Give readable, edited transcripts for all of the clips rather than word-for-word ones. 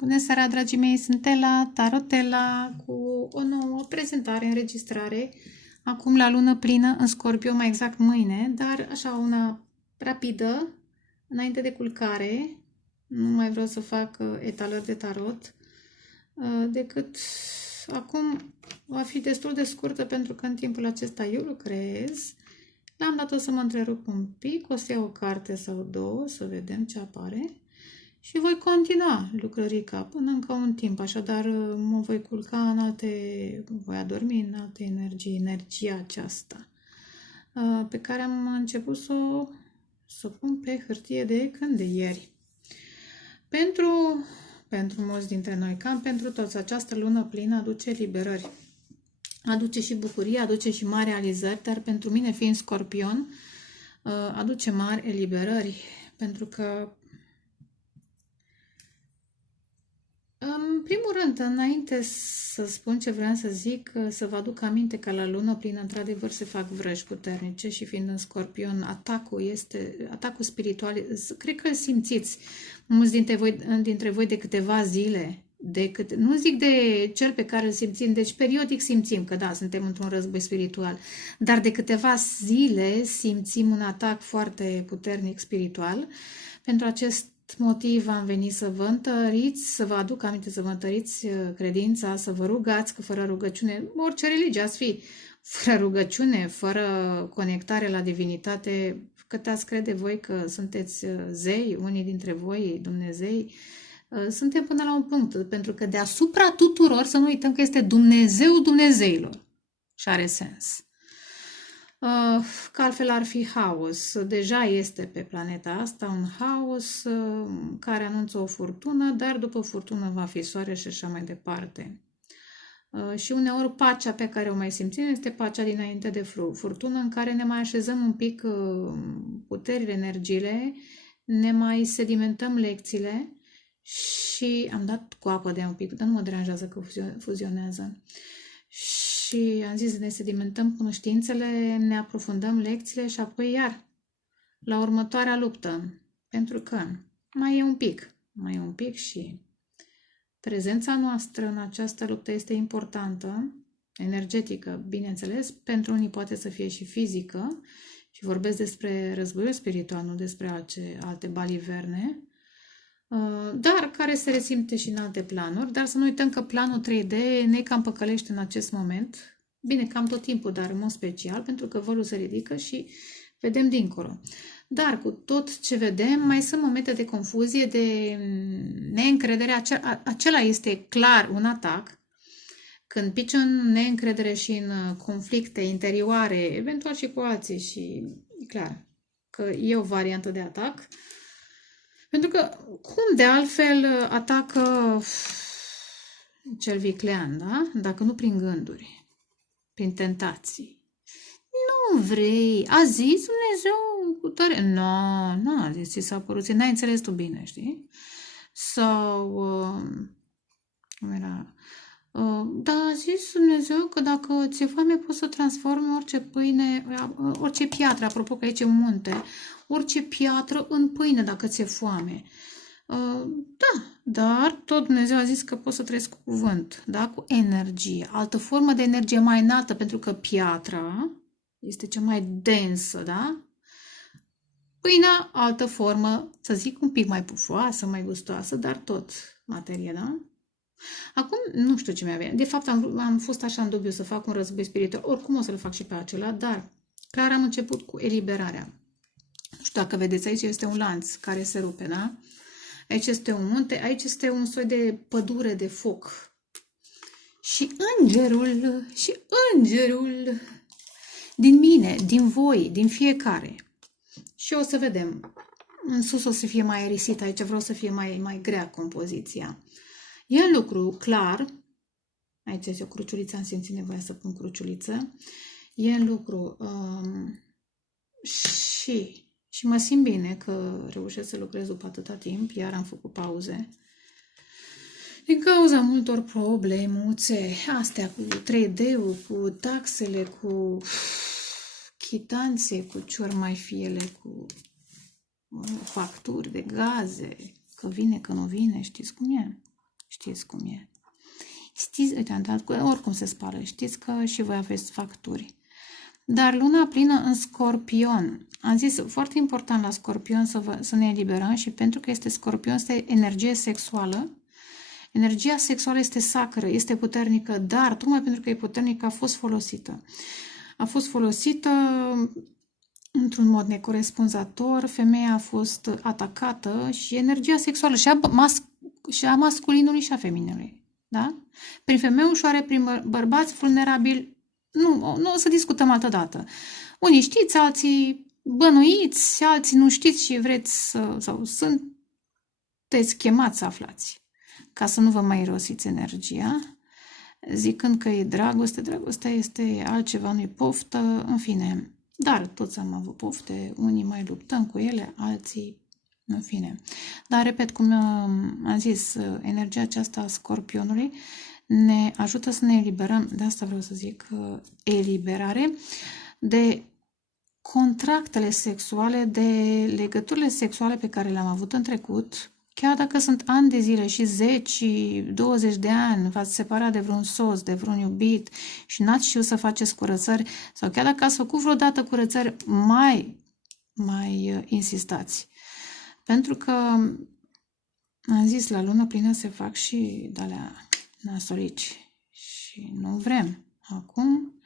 Bună seara, dragii mei! Sunt Ela, Tarotela, cu o nouă prezentare, înregistrare, acum la lună plină în Scorpio, mai exact mâine, dar așa una rapidă, înainte de culcare. Nu mai vreau să fac etalări de tarot, decât acum va fi destul de scurtă, pentru că în timpul acesta eu lucrez. L-am dat-o să mă întrerup un pic, o să iau o carte sau două, să vedem ce apare. Și voi continua lucrărica până încă un timp, așadar mă voi culca în alte, voi adormi în alte energii, energia aceasta pe care am început să o pun pe hârtie de când? De ieri. Pentru mulți dintre noi, cam pentru toți, această lună plină aduce liberări. Aduce și bucurie, aduce și mari realizări, dar pentru mine, fiind Scorpion, aduce mari eliberări, pentru că în primul rând, înainte să spun ce vreau să zic, să vă aduc aminte că la lună plină, într-adevăr, se fac vrăji puternice și fiind în Scorpion, atacul spiritual, cred că îl simțiți mulți dintre voi de câteva zile, nu zic de cel pe care îl simțim, deci periodic simțim că da, suntem într-un război spiritual, dar de câteva zile simțim un atac foarte puternic spiritual. Pentru acest motiv am venit să vă întăriți, să vă aduc aminte, să vă întăriți credința, să vă rugați, că fără rugăciune, orice religie ați fi, fără rugăciune, fără conectare la divinitate, cât ați crede voi că sunteți zei, unii dintre voi Dumnezei, suntem până la un punct, pentru că deasupra tuturor, să nu uităm că este Dumnezeu Dumnezeilor și are sens. Că altfel ar fi haos. Deja este pe planeta asta un haos care anunță o furtună, dar după furtună va fi soare și așa mai departe. Și uneori pacea pe care o mai simțim este pacea dinainte de furtună, în care ne mai așezăm un pic puterile, energiile, ne mai sedimentăm lecțiile și am dat cu apă de un pic, dar nu mă deranjează că fuzionează. Și am zis, ne sedimentăm cunoștințele, ne aprofundăm lecțiile și apoi iar la următoarea luptă. Pentru că mai e un pic și prezența noastră în această luptă este importantă, energetică, bineînțeles, pentru unii poate să fie și fizică, și vorbesc despre războiul spiritual, nu despre alte baliverne, dar care se resimte și în alte planuri, dar să nu uităm că planul 3D ne cam păcălește în acest moment, bine, cam tot timpul, dar în mod special, pentru că vălul se ridică și vedem dincolo. Dar cu tot ce vedem, mai sunt momente de confuzie, de neîncredere, acela este clar un atac, când pici în neîncredere și în conflicte interioare, eventual și cu alții, și e clar că e o variantă de atac. Pentru că, cum de altfel atacă cel viclean, da? Dacă nu prin gânduri, prin tentații. Nu vrei, a zis Dumnezeu cu tare. Nu a zis, ți s-a părut, n-ai înțeles tu bine, știi? Sau, cum era? Da, a zis Dumnezeu că dacă ți-e foame poți să transformi orice pâine, orice piatră, apropo că aici e un munte, orice piatră în pâine dacă ți-e foame. Da, dar tot Dumnezeu a zis că poți să trăiesc cu cuvânt, da? Cu energie, altă formă de energie mai înaltă, pentru că piatra este cea mai densă, da? Pâinea, altă formă, să zic un pic mai pufoasă, mai gustoasă, dar tot materie, da? Acum, nu știu ce mi-a venit. De fapt, am fost așa în dubiu să fac un război spiritual. Oricum o să-l fac și pe acela, dar clar am început cu eliberarea. Nu știu dacă vedeți, aici este un lanț care se rupe, da? Aici este un munte, aici este un soi de pădure de foc. Și îngerul din mine, din voi, din fiecare. Și o să vedem. În sus o să fie mai aerisit, aici vreau să fie mai grea compoziția. E în lucru clar, aici este o cruciuliță, am simțit nevoia să pun cruciuliță, e în lucru și mă simt bine că reușesc să lucrez după atâta timp, iar am făcut pauze. Din cauza multor problemuțe, astea cu 3D-ul, cu taxele, cu chitanțe, cu ce ori mai fie ele, cu facturi de gaze, că vine, că nu vine, știți cum e? Știți cum e. Știți, uite, am dat, oricum se spală, știți că și voi aveți facturi. Dar luna plină în Scorpion. Am zis, foarte important la Scorpion să ne eliberăm și pentru că este Scorpion, este energie sexuală. Energia sexuală este sacră, este puternică, dar tocmai pentru că e puternică a fost folosită. A fost folosită într-un mod necorespunzător, femeia a fost atacată și energia sexuală și a masculinului și a femininului. Da? Prin femei ușoare, prin bărbați vulnerabili, nu o să discutăm altă dată. Unii știți, alții bănuiți, alții nu știți și vreți sau sunteți chemați să aflați, ca să nu vă mai irosiți energia, zicând că e dragoste, dragostea este altceva, nu-i poftă, în fine. Dar toți am avut pofte, unii mai luptăm cu ele, alții, în fine. Dar, repet, cum am zis, energia aceasta a Scorpionului ne ajută să ne eliberăm, de asta vreau să zic, eliberare, de contractele sexuale, de legăturile sexuale pe care le-am avut în trecut, chiar dacă sunt ani de zile și 10, 20 de ani, v-ați separat de vreun soț, de vreun iubit și n-ați știut să faceți curățări, sau chiar dacă ați făcut vreodată curățări, mai insistați. Pentru că, am zis, la lună plină se fac și de-alea nasolici și nu vrem acum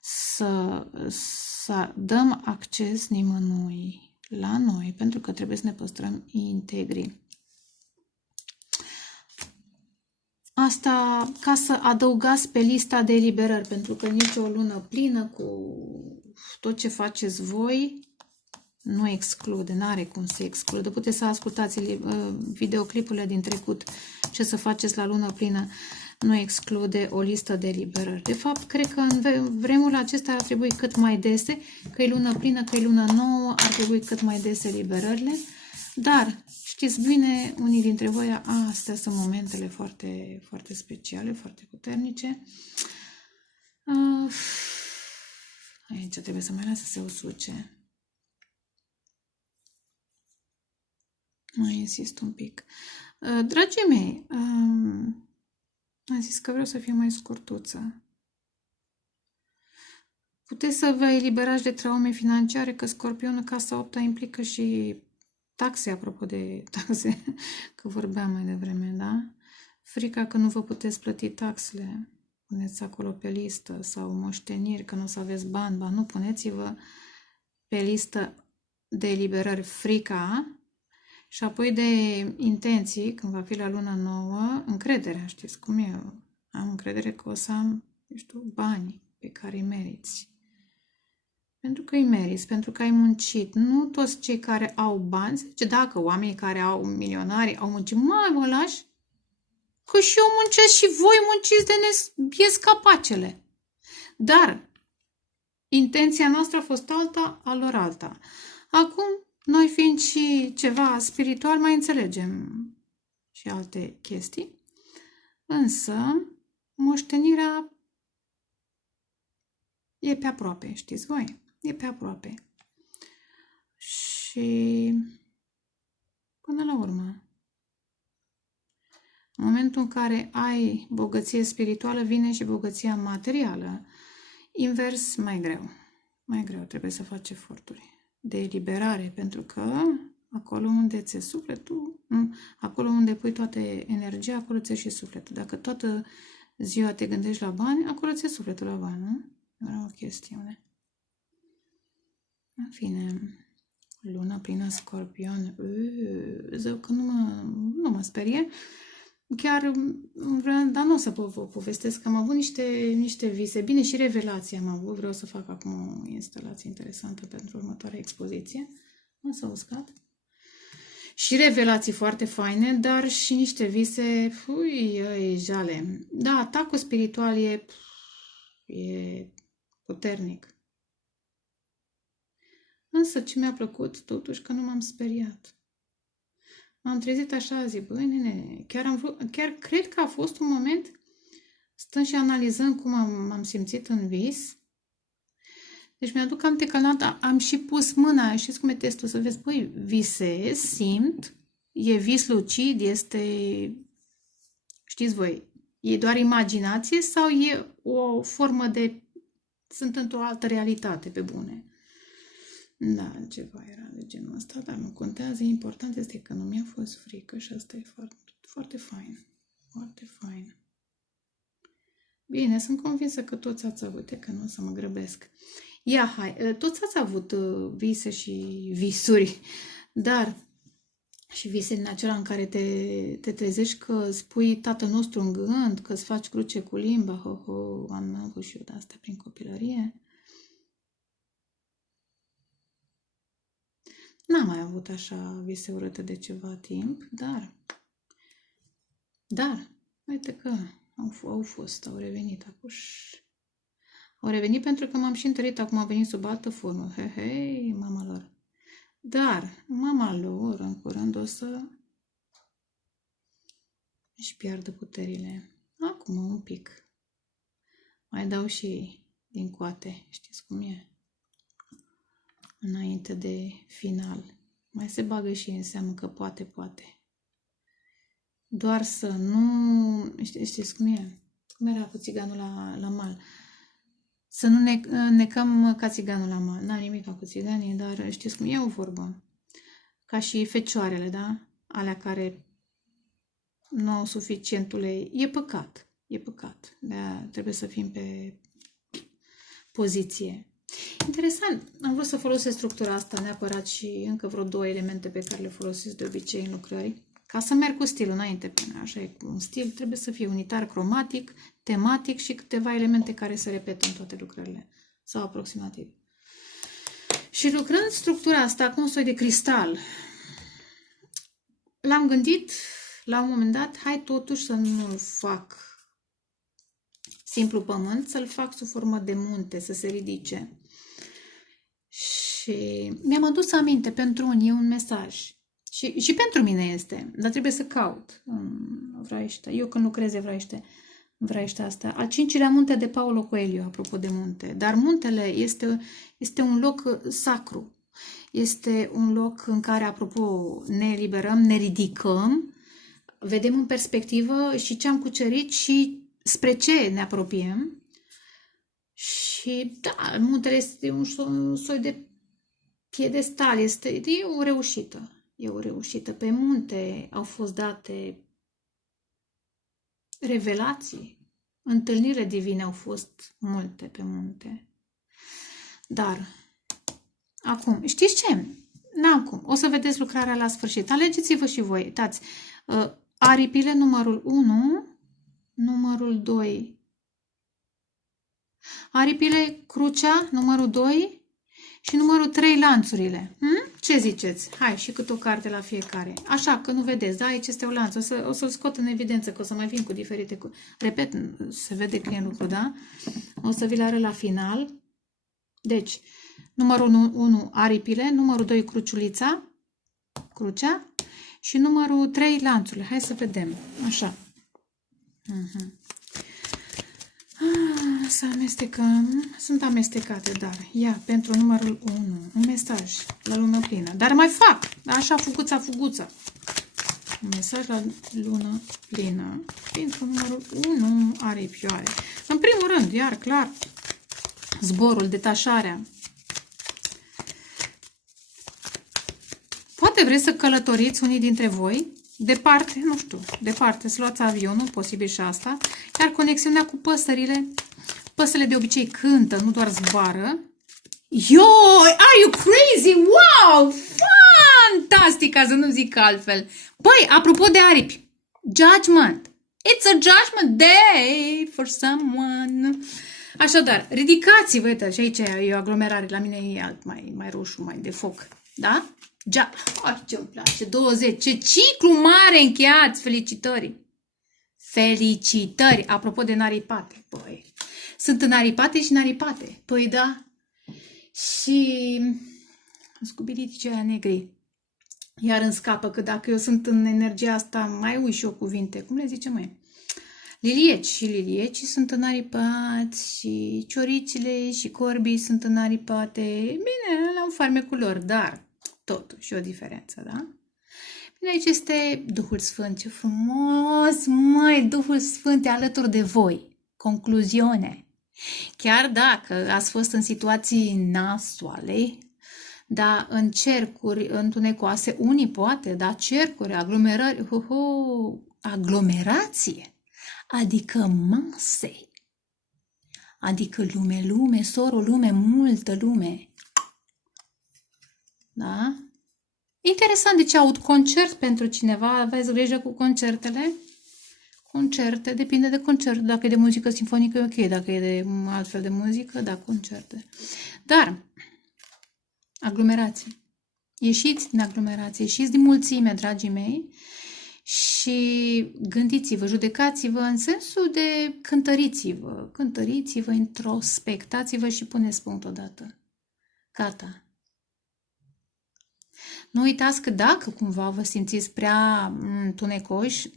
să dăm acces nimănui la noi, pentru că trebuie să ne păstrăm integri. Asta ca să adăugați pe lista de eliberări, pentru că nici o lună plină cu tot ce faceți voi nu exclude, n-are cum să exclude. Puteți să ascultați videoclipurile din trecut, ce să faceți la lună plină, nu exclude o listă de eliberări. De fapt, cred că în vremurile acestea ar trebui cât mai dese, că e lună plină, că e lună nouă, ar trebui cât mai dese eliberările. Dar, știți bine, unii dintre voi, astea sunt momentele foarte, foarte speciale, foarte puternice. Aici trebuie să mai lasă să se usuce. Mai insist un pic. Dragii mei, am zis că vreau să fiu mai scurtuță. Puteți să vă eliberați de traume financiare, că Scorpionul, casa 8-a, implică și taxe, apropo de taxe, că vorbeam mai devreme, da? Frica că nu vă puteți plăti taxele, puneți acolo pe listă, sau moșteniri, că nu o să aveți bani, ba nu, puneți-vă pe listă de eliberări frica. Și apoi de intenții, când va fi la luna nouă, încrederea, știți cum e? Am încredere că o să am, bani pe care îi meriți. Pentru că îi meriți, pentru că ai muncit. Nu toți cei care au bani, zice, dacă oamenii care au milionari au muncit, mă lași? Că și eu muncesc și voi munciți de ne ies capacele. Dar intenția noastră a fost alta, a lor alta. Acum, noi fiind și ceva spiritual, mai înțelegem și alte chestii. Însă, moștenirea e pe aproape, știți voi? E pe aproape. Și până la urmă, în momentul în care ai bogăție spirituală, vine și bogăția materială. Invers, mai greu. Mai greu, trebuie să faci eforturi de eliberare, pentru că acolo unde ți-e sufletul, acolo unde pui toată energia, acolo ți-e și sufletul. Dacă toată ziua te gândești la bani, acolo ți-e sufletul la bani, nu? Era o chestiune. În fine, luna plină Scorpion, zău că nu mă sperie. Chiar vreau, dar nu o să vă povestesc, că am avut niște vise, bine, și revelații am avut. Vreau să fac acum o instalație interesantă pentru următoarea expoziție. O să uscat. Și revelații foarte faine, dar și niște vise, jale. Da, atacul spiritual e puternic. Însă ce mi-a plăcut, totuși, că nu m-am speriat. M-am trezit așa, zic, băi, nene, chiar cred că a fost un moment, stând și analizând cum m-am simțit în vis. Deci mi-aduc aminte că am și pus mâna, știți cum e testul, să vezi, băi, visez, simt, e vis lucid, este Știți voi, e doar imaginație sau e o formă de... sunt într-o altă realitate, pe bune. Da, ceva era de genul ăsta, dar nu contează. Important este că nu mi-a fost frică și asta e foarte, foarte fain. Foarte fain. Bine, sunt convinsă că toți ați avut, că nu o să mă grăbesc. Ia, hai, toți ați avut vise și visuri, dar și vise din acela în care te trezești că spui Tatăl nostru în gând, că îți faci cruce cu limba, am avut și eu de asta prin copilărie. N-am mai avut așa vise urâte de ceva timp, dar, uite că au fost, au revenit acuși. Au revenit pentru că m-am și întărit, acum am venit sub altă formă. Hei, mama lor. Dar mama lor, în curând, o să își piardă puterile. Acum, un pic. Mai dau și din coate, știți cum e? Înainte de final. Mai se bagă și în seamă că poate. Doar să nu... Știți cum e? Cum era cu țiganul la mal? Să nu ne necăm ca țiganul la mal. N-am nimic cu țiganii, dar știți cum e o vorbă? Ca și fecioarele, da? Alea care nu au suficient ulei. E păcat. De-aia trebuie să fim pe poziție. Interesant. Am vrut să folosesc structura asta neapărat și încă vreo 2 elemente pe care le folosesc de obicei în lucrări. Ca să merg cu stilul înainte până așa e un stil, trebuie să fie unitar, cromatic, tematic și câteva elemente care se repetă în toate lucrările. Sau aproximativ. Și lucrând structura asta cu un soi de cristal, l-am gândit la un moment dat, hai totuși să nu-l fac simplu pământ, să-l fac sub formă de munte, să se ridice. Și mi-am adus aminte, pentru unii e un mesaj. Și pentru mine este, dar trebuie să caut Vraiște. Eu când lucrez Vraiște asta. Al 5-lea munte de Paulo Coelho, apropo de munte. Dar muntele este un loc sacru. Este un loc în care, apropo, ne eliberăm, ne ridicăm, vedem în perspectivă și ce am cucerit și spre ce ne apropiem. Și da, muntele este un soi de piedestal, e o reușită. E o reușită. Pe munte au fost date revelații, întâlnirile divine au fost multe pe munte. Dar, acum, știți ce? N-am cum. O să vedeți lucrarea la sfârșit. Alegeți-vă și voi. Uitați, aripile numărul 1, numărul 2. Aripile, crucea, numărul 2 și numărul 3, lanțurile. Ce ziceți? Hai, și câte o carte la fiecare. Așa, că nu vedeți, da? Aici este o lanță. O să-l scot în evidență, că o să mai vin cu diferite... Repet, se vede că e în lucru, da? O să vi le arăt la final. Deci, numărul 1, aripile, numărul 2, crucea și numărul 3, lanțurile. Hai să vedem. Așa. Să amestecăm. Sunt amestecate, dar ia pentru numărul 1 un mesaj la lună plină. Dar mai fac, așa, fuguța. Un mesaj la lună plină pentru numărul 1, aripioare. În primul rând, iar clar, zborul, detașarea. Poate vreți să călătoriți unii dintre voi departe, nu știu, departe, să luați avionul, posibil și asta, iar conexiunea cu păsările de obicei cântă, nu doar zboară. Yo, are you crazy? Wow, fantastic, ca să nu zic altfel. Băi, apropo de aripi, judgment. It's a judgment day for someone. Așadar, ridicați-vă, uite, și aici e o aglomerare, la mine e alt, mai roșu, mai de foc, da? Ce-mi place, 20, ce ciclu mare încheiați, felicitări! Felicitări! Apropo de naripate, băi, sunt naripate și naripate, păi da, și scubiliticii aia negri, iar îmi scapă că dacă eu sunt în energia asta, mai ui și eu cuvinte, cum le zice, măi? Lilieci și liliecii sunt înaripați și cioricile și corbii sunt înaripate, bine, la un farmecul lor, dar totuși o diferență, da? Bine, aici este Duhul Sfânt, ce frumos, Măi, Duhul Sfânt e alături de voi. Concluziune. Chiar dacă ați fost în situații nasoale, dar în cercuri întunecoase, unii poate, dar cercuri, aglomerări, aglomerație, adică mase, adică lume, sorul, lume, multă lume. Da? Interesant de ce aud concert pentru cineva, aveți grijă cu concertele? Concerte, depinde de concert, dacă e de muzică simfonică e ok, dacă e de altfel de muzică, da, concerte. Dar, aglomerații. Ieșiți din aglomerație, ieșiți din mulțime, dragii mei, și gândiți-vă, judecați-vă în sensul de cântăriți-vă, introspectați-vă și puneți punct odată. Gata. Nu uitați că dacă cumva vă simțiți prea întunecoși,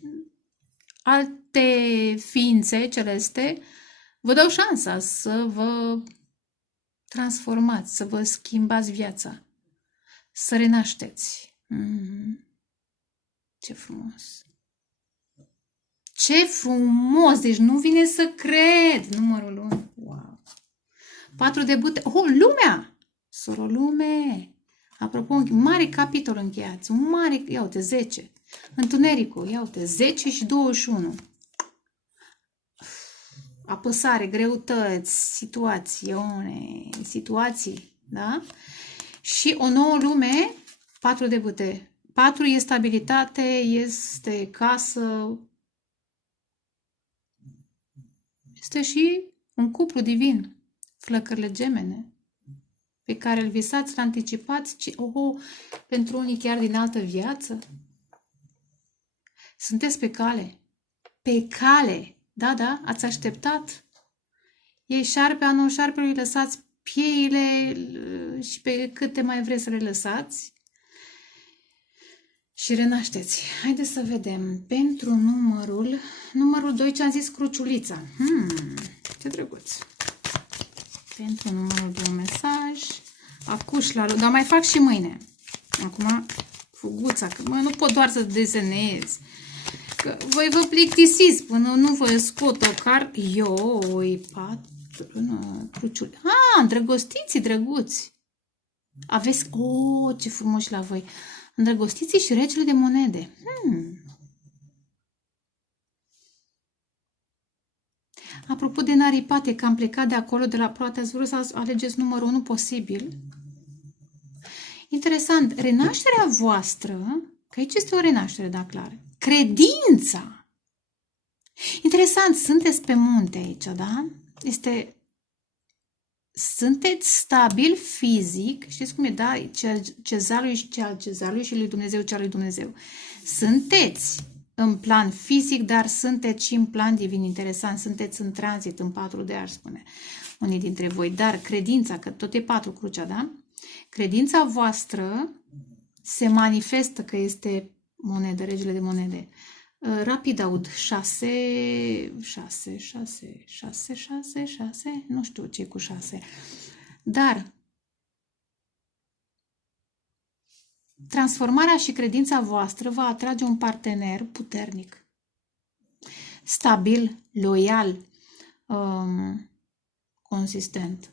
alte ființe celeste vă dau șansa să vă transformați, să vă schimbați viața, să renașteți. Ce frumos! Ce frumos! Deci nu vine să cred! Numărul 1. Wow! 4 de bute. Oh, lumea! Sorolume! Apropo, un mare capitol încheiați. Un mare, ia uite, 10. Întunericul, ia uite, 10 și 21. Apăsare, greutăți, situații, da? Și o nouă lume, 4 de bute. 4 este stabilitate, este casă, este și un cuplu divin, flăcările gemene, pe care îl visați, îl anticipați, pentru unii chiar din altă viață. Sunteți pe cale. Pe cale. Da, ați așteptat. Ei șarpe, anul șarpelui, lăsați pieile și pe câte mai vreți să le lăsați. Și renașteți. Haideți să vedem. Pentru numărul 2, ce am zis, cruciulița. Ce drăguț. Pentru numărul 2, un mesaj. Acuș la dar mai fac și mâine. Acum, fuguța, că nu pot doar să desenez. Că voi vă plictisiți până nu vă scot o carte. Ioi, 4, cruciulița. Îndrăgostiții, drăguți. Aveți, ce frumos la voi. Îndrăgostiții și regele de monede. Apropo de naripate, că am plecat de acolo, de la proate, ați vrut să alegeți numărul 1 posibil. Interesant, renașterea voastră, că aici este o renaștere, da, clar. Credința. Interesant, sunteți pe munte aici, da? Sunteți stabil fizic, știți cum e, da? Cezarului și ce al cezarului și lui Dumnezeu ce al lui Dumnezeu. Sunteți în plan fizic, dar sunteți și în plan divin. Interesant, sunteți în tranzit, în 4 de aș spune unii dintre voi. Dar credința, că tot e 4 crucea, da? Credința voastră se manifestă că este monedă, regele de monede. Rapid aud 6, nu știu ce cu 6. Dar transformarea și credința voastră va atrage un partener puternic, stabil, loial, consistent,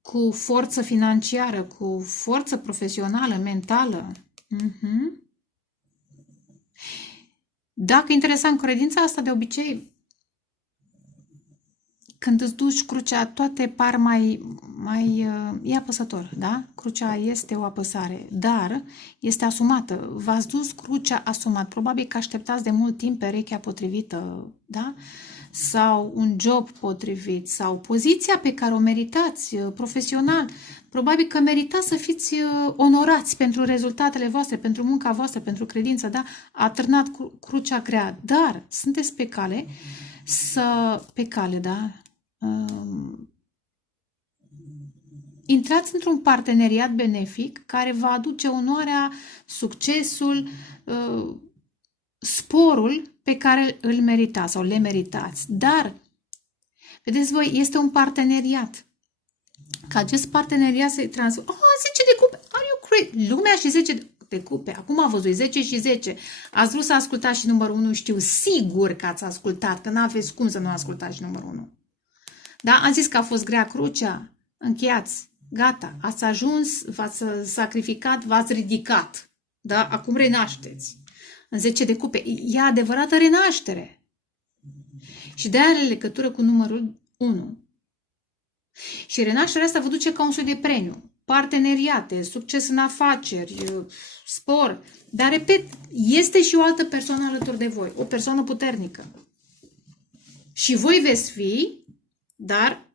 cu forță financiară, cu forță profesională, mentală. Dacă e interesant, credința asta de obicei, când îți duci crucea, toate par mai e apăsător, da? Crucea este o apăsare, dar este asumată. V-ați dus crucea asumat. Probabil că așteptați de mult timp perechea potrivită, da? Sau un job potrivit, sau poziția pe care o meritați profesional. Probabil că meritați să fiți onorați pentru rezultatele voastre, pentru munca voastră, pentru credință, da? A târnat crucea grea, dar sunteți pe cale da? Intrați într-un parteneriat benefic care va aduce onoarea, succesul, sporul pe care îl meritați sau le meritați. Dar, vedeți voi, este un parteneriat. Ca acest parteneriat să-i transformă. 10 de cupe! Are o lumea și 10 de... de cupe. Acum a văzut 10 și 10. Ați vrut să ascultați și numărul 1, știu sigur că ați ascultat, că n-aveți cum să nu ascultați și numărul 1. Da? Am zis că a fost grea crucea. Încheiați. Gata. Ați ajuns, v-ați sacrificat, v-ați ridicat. Da? Acum renașteți. În 10 de cupe. E adevărată renaștere. Și de-aia are legătură cu numărul 1. Și renașterea asta vă duce ca un soi de premiu. Parteneriate, succes în afaceri, spor. Dar, repet, este și o altă persoană alături de voi. O persoană puternică. Și voi veți fi, dar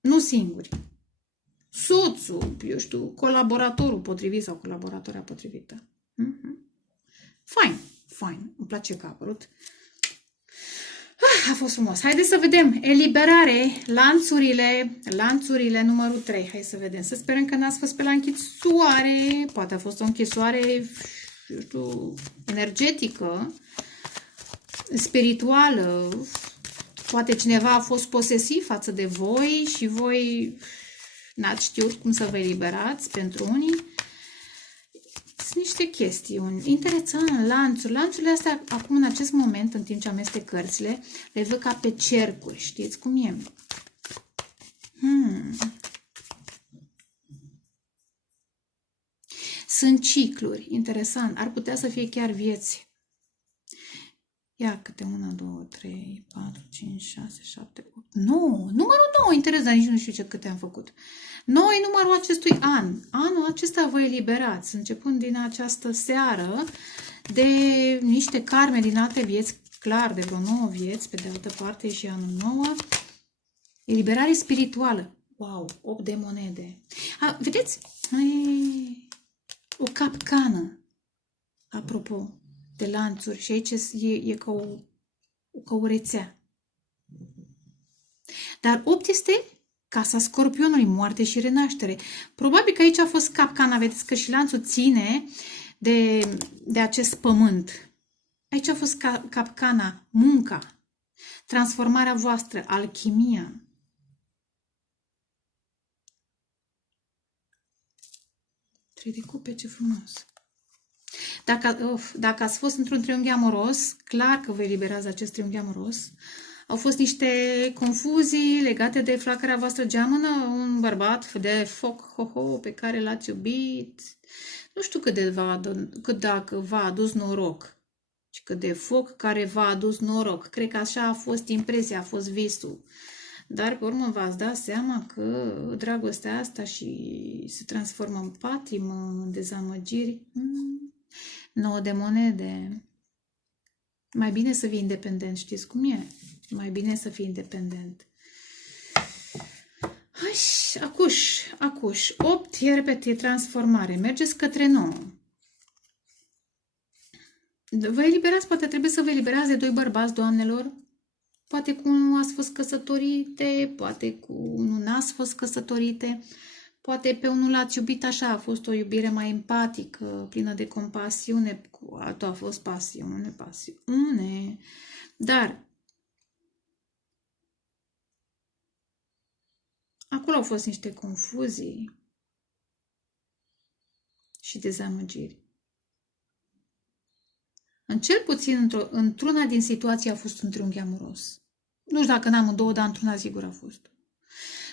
nu singuri. Soțul, eu știu, colaboratorul potrivit sau colaboratoarea potrivită. Fain. Îmi place că a apărut. A fost frumos. Haideți să vedem. Eliberare, lanțurile numărul 3. Hai să vedem. Să sperăm că n-ați fost pe la închisoare. Poate a fost o închisoare, eu știu, energetică, spirituală. Poate cineva a fost posesiv față de voi și voi n-ați știut cum să vă eliberați pentru unii. Sunt niște chestiuni. Interesant, lanțurile astea, acum în acest moment, în timp ce amestec cărțile, le văd ca pe cercuri. Știți cum e? Sunt cicluri. Interesant. Ar putea să fie chiar vieți. Ia câte 1, 2, 3, 4, 5, 6, 7, 8, 9. Numărul 9, interesant, nici nu știu câte am făcut. 9 e numărul acestui an. Anul acesta vă eliberați, începând din această seară, de niște karme din alte vieți, clar, de vreo 9 vieți, pe de altă parte e și anul 9. Eliberare spirituală. Wow, 8 de monede. Vedeți? O capcană. Apropo de lanțuri. Și aici e ca o rețea. Dar 8 este casa scorpionului, moarte și renaștere. Probabil că aici a fost capcana. Vedeți că și lanțul ține de acest pământ. Aici a fost capcana, munca, transformarea voastră, alchimia. Trei de cupe, ce frumos! Dacă ați fost într-un triunghi amoros, clar că vă eliberați acest triunghi amoros. Au fost niște confuzii legate de flacăra voastră geamănă, un bărbat de foc, pe care l-ați iubit. Nu știu cât dacă v-a adus noroc, ci cât de foc care v-a adus noroc. Cred că așa a fost impresia, a fost visul. Dar pe urmă v-ați dat seama că dragostea asta și se transformă în patimă, în dezamăgiri. 9 de monede. Mai bine să fii independent, știți cum e? Mai bine să fii independent. Acuș. 8, repet, e transformare. Mergeți către 9. Vă eliberați, poate trebuie să vă eliberați de 2 bărbați, doamnelor. Poate cu unul ați fost căsătorite, poate cu unul n-ați fost căsătorite. Poate pe unul l-ați iubit așa, a fost o iubire mai empatică, plină de compasiune, cu altul a fost pasiune. Dar acolo au fost niște confuzii și dezamăgiri. În cel puțin într-una din situații a fost un triunghi amoros. Nu știu dacă n-am în două, dar într-una sigur a fost.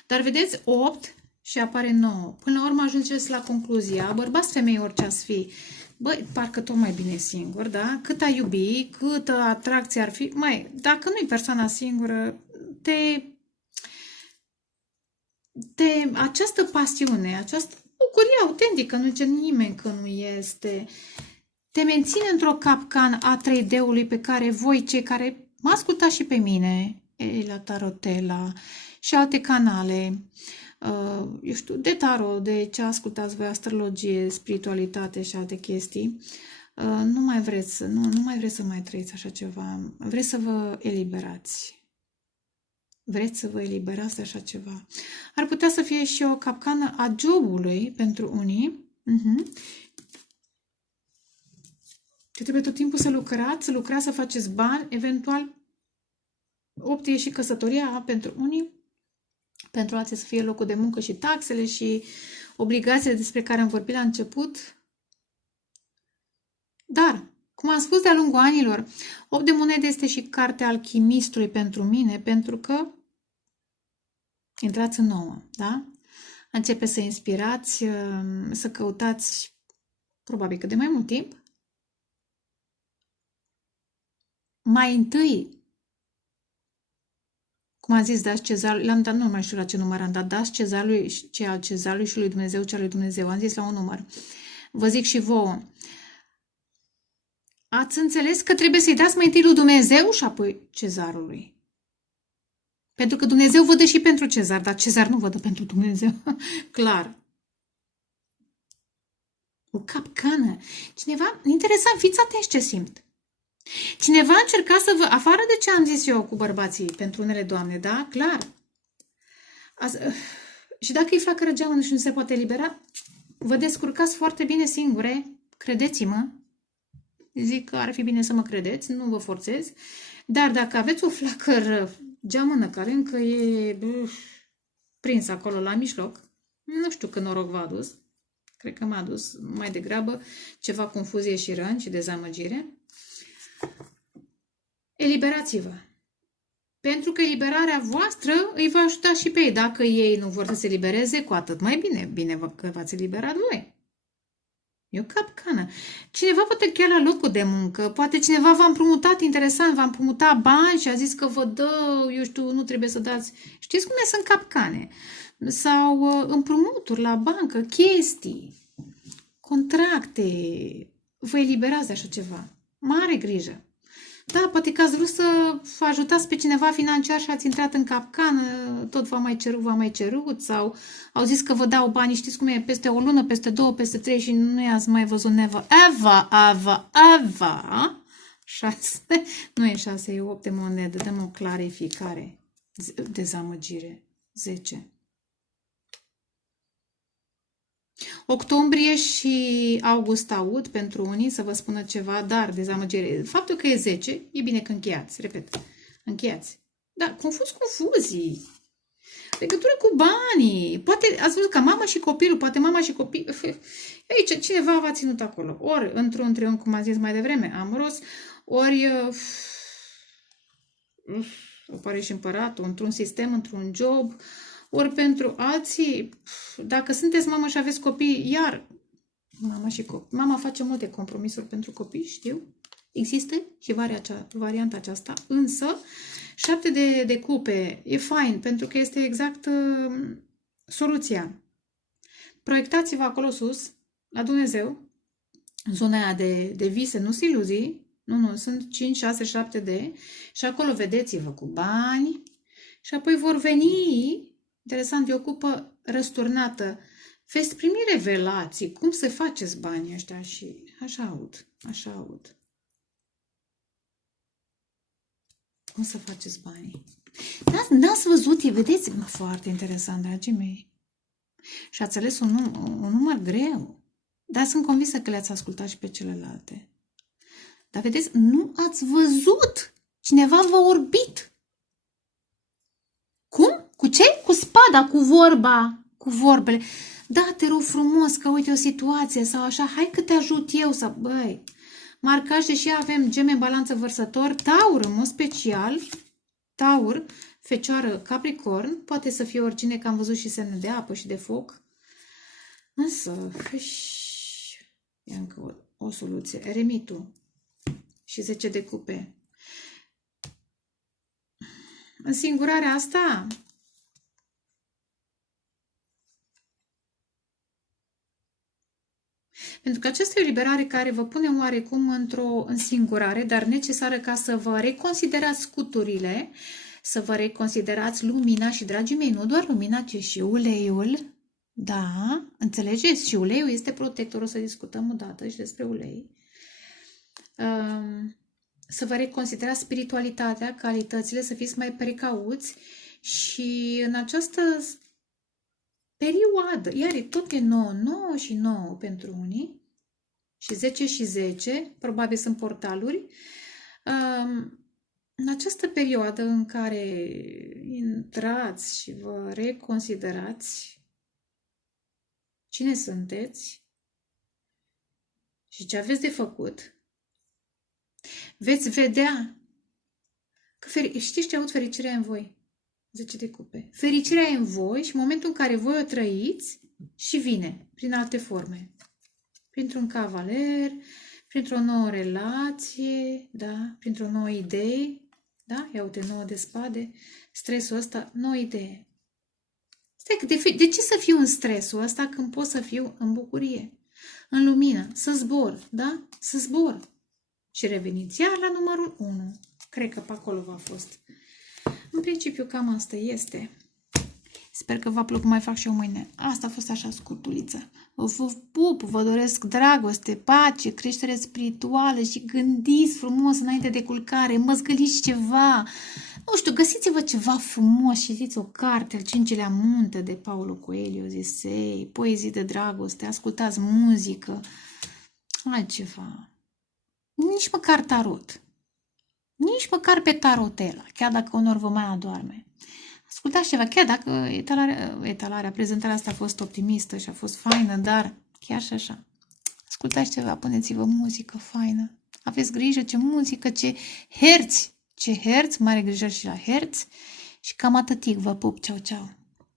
Dar vedeți, 8 și apare 9. Până la urmă ajungeți la concluzia, bărbați, femei, orice ați fi, băi, parcă tot mai bine singur, da? Cât ai iubi, câtă atracție ar fi, dacă nu-i persoana singură, această pasiune, această bucurie autentică, nu zice nimeni că nu este, te menține într-o capcană a 3D-ului pe care voi, cei care mă ascultați și pe mine, la Tarotela și alte canale, eu știu, de tarot, de ce ascultați voi, astrologie, spiritualitate și alte chestii, nu mai vreți să mai trăiți așa ceva, vreți să vă eliberați. Vreți să vă eliberați de așa ceva. Ar putea să fie și o capcană a jobului pentru unii. Ce trebuie tot timpul să lucrați, să faceți bani, eventual 8 e și căsătoria pentru unii, pentru alții să fie locul de muncă și taxele și obligațiile despre care am vorbit la început. Dar, cum am spus de-a lungul anilor, 8 de monede este și cartea alchimistului pentru mine, pentru că intrați în nouă, da? Începe să inspirați, să căutați probabil că de mai mult timp. Mai întâi, cum am zis, dați cezarului, l-am dat, nu mai știu la ce număr am dat, dați cezarului ce al cezarului și lui Dumnezeu ce al lui Dumnezeu. Am zis la un număr. Vă zic și vouă. Ați înțeles că trebuie să-i dați mai întâi lui Dumnezeu și apoi cezarului. Pentru că Dumnezeu vă dă și pentru cezar, dar cezar nu vă dă pentru Dumnezeu. Clar. O capcană. Cineva, interesant, fiți atenți ce simt. Cineva a încercat să vă, afară de ce am zis eu cu bărbații pentru unele doamne, da? Clar. Și dacă îi flacără geamănă și nu se poate elibera, vă descurcați foarte bine singure, credeți-mă. Zic că ar fi bine să mă credeți, nu vă forțez. Dar dacă aveți o flacără geamănă care încă e prins acolo la mijloc, nu știu cât noroc v-a adus. Cred că m-a adus mai degrabă ceva confuzie și răni și dezamăgire. Eliberați-vă. Pentru că eliberarea voastră îi va ajuta și pe ei. Dacă ei nu vor să se elibereze, cu atât mai bine. Bine că v-ați eliberat voi. E o capcană. Cineva poate chiar la locul de muncă, poate cineva v-a împrumutat, interesant, v-a împrumutat bani și a zis că vă dă, eu știu, nu trebuie să dați. Știți cum sunt capcane? Sau împrumuturi la bancă, chestii, contracte. Vă eliberați de așa ceva. Mare grijă. Da, poate că ați vrut să ajutați pe cineva financiar și ați intrat în capcană, tot v-a mai cerut sau au zis că vă dau bani, știți cum e, peste o lună, peste două, peste trei și nu i-ați mai văzut never, ever, 6, nu e 6, e 8 de monede, dăm o clarificare, dezamăgire, 10. Octombrie și august aud pentru unii să vă spună ceva, dar dezamăgire. Faptul că e 10, e bine că încheiați, repet, încheiați. Da, confuzii. Legătură cu banii. Poate ați văzut că mama și copilul, poate mama și copilul. Aici cineva v-a ținut acolo. Ori într-un triunghi, cum am zis mai devreme, amoros, ori apare și împăratul, într-un sistem, într-un job, ori pentru alții, dacă sunteți mamă și aveți copii, iar mama și copii. Mama face multe compromisuri pentru copii, știu. Există și varianta aceasta, însă 7 de cupe e fain pentru că este exact soluția. Proiectați-vă acolo sus, la Dumnezeu, în zona aia de vise, nu sunt iluzii, nu, sunt 5, 6, 7 de și acolo vedeți-vă cu bani și apoi vor veni. Interesant, e o cupă răsturnată. Veți primi revelații, cum să faceți banii ăștia și așa aud. Cum să faceți banii? N-ați văzut, vedeți? Foarte interesant, dragii mei. Și ați ales un număr greu. Dar sunt convinsă că le-ați ascultat și pe celelalte. Dar vedeți, nu ați văzut. Cineva v-a orbit. Cum? Cu ce? Cu spada, cu vorba, cu vorbele. Da, te rog frumos că uite o situație sau așa, hai că te ajut eu sau, băi, marcaj, deși avem geme în balanță vărsător, Taur în mod special, Taur, Fecioară, Capricorn, poate să fie oricine, că am văzut și semne de apă și de foc, însă, ia încă o soluție, Eremitul și 10 de cupe. Însingurarea asta pentru că această eliberare care vă pune oarecum într-o însingurare, dar necesară ca să vă reconsiderați scuturile, să vă reconsiderați lumina și, dragii mei, nu doar lumina, ci și uleiul. Da, înțelegeți? Și uleiul este protector, o să discutăm odată și despre ulei. Să vă reconsiderați spiritualitatea, calitățile, să fiți mai precauți și în această perioadă, iar tot e 9, 9 și 9 pentru unii și 10 și 10, probabil sunt portaluri, în această perioadă în care intrați și vă reconsiderați cine sunteți și ce aveți de făcut, veți vedea că știți ce aud? Fericirea e în voi. 10 de cupe. Fericirea e în voi și în momentul în care voi o trăiți și vine prin alte forme. Printr-un cavaler, printr-o nouă relație, da? Printr-o nouă idee, da? Ia uite, 9 de spade, stresul ăsta, nouă idee. Stai, de ce să fiu în stresul ăsta când pot să fiu în bucurie, în lumină, să zbor, da? Să zbor. Și reveniți iar la numărul 1. Cred că pe acolo v-a fost. În principiu cam asta este. Sper că v-a plăcut, mai fac și eu mâine. Asta a fost așa scurtuliță. Vă pup, vă doresc dragoste, pace, creștere spirituală și gândiți frumos înainte de culcare, măzgăliți ceva. Nu știu, găsiți-vă ceva frumos, citiți o carte, al 5-lea munte de Paulo Coelho, zisei, poezii de dragoste, ascultați muzică, altceva. Nici măcar tarot. Nici măcar pe tarotela, chiar dacă unor vă mai adoarme. Ascultați ceva, chiar dacă prezentarea asta a fost optimistă și a fost faină, dar chiar și așa. Ascultați ceva, puneți-vă muzică faină. Aveți grijă ce muzică, ce herți, mare grijă și la herți. Și cam atâtic, vă pup, ceau, ceau.